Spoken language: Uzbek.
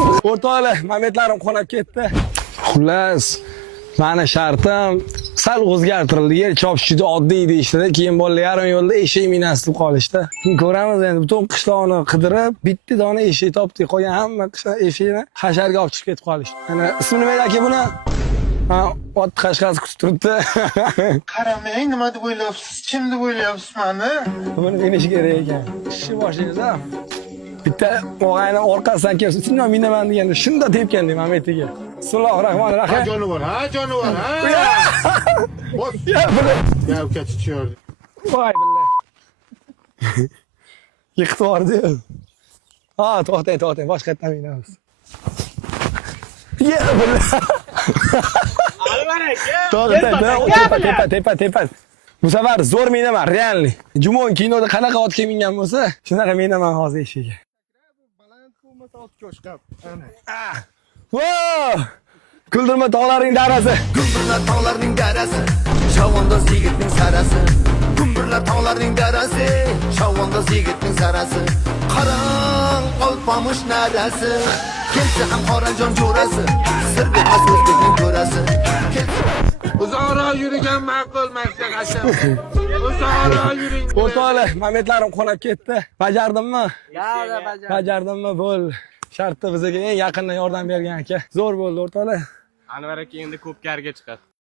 O'rtoqlar, Mametlarim qonab ketdi. Xullas, meni shartim sal o'zgartirildi. Yer chopish juda oddiy deyishdi. Keyin bolalar yarim yo'lda eshak minasib qolishdi. Keyin ko'ramiz endi butun qishloqni qidirib, bitta dona eshak topdik. Qolgan hamma eshakni hasharga olib chiqib ketib qolishdi. Ana ismi nima edi aka buni? Ha, ot qashqasi kutib turibdi. Qaramang, nima deb o'ylayapsiz? Kim deb o'ylayapsiz meni? Buni minish kerak ekan. Ishni boshlaymiz-a. Bitta og'ayni orqasidan kelib, "Sinno minaman" deganda shunda tepgan deyman Mametiga. Bismillahirrohmanirrohim. Ha jonivor, ha jonivor, ha. Bos. Ya buni. Ya uka chiqyordi. Voy billah. Yiqitib yubordi. Ha, to'xtang, boshqa yerdan minamiz. Ya billah. Albarak. Tepa. Bu safar zo'r minaman, realniy. Jumon kinoda qanaqa otga mingan bo'lsa, shunaqa minaman hozir eshigiga. Baland bo'lmasa ot ko'shqab. Ana. Vo! Kuldirma tog'larning darasi. Gumburlar tog'larning darasi, Shavondoz yigitning sarasi. Gumburlar tog'larning darasi, Shavondoz yigitning sarasi. Qarang olpamush narasi, kelsa ham Qorajon jo'rasi, sir bermas o'zbekning ko'rasi. Uzoqroq yurgan ma'qul maksa qasham. Uzoqroq yuring. O'rtoqlar, Mametlarim qonab ketdi. Bajardimmi? Bajardim. Bajardimmi? Bo'l. Shartda bizga eng yaqindan yordam bergan aka. Zo'r bo'ldi o'rtoqlar. Anvar aka endi ko'pkariga chiqadi.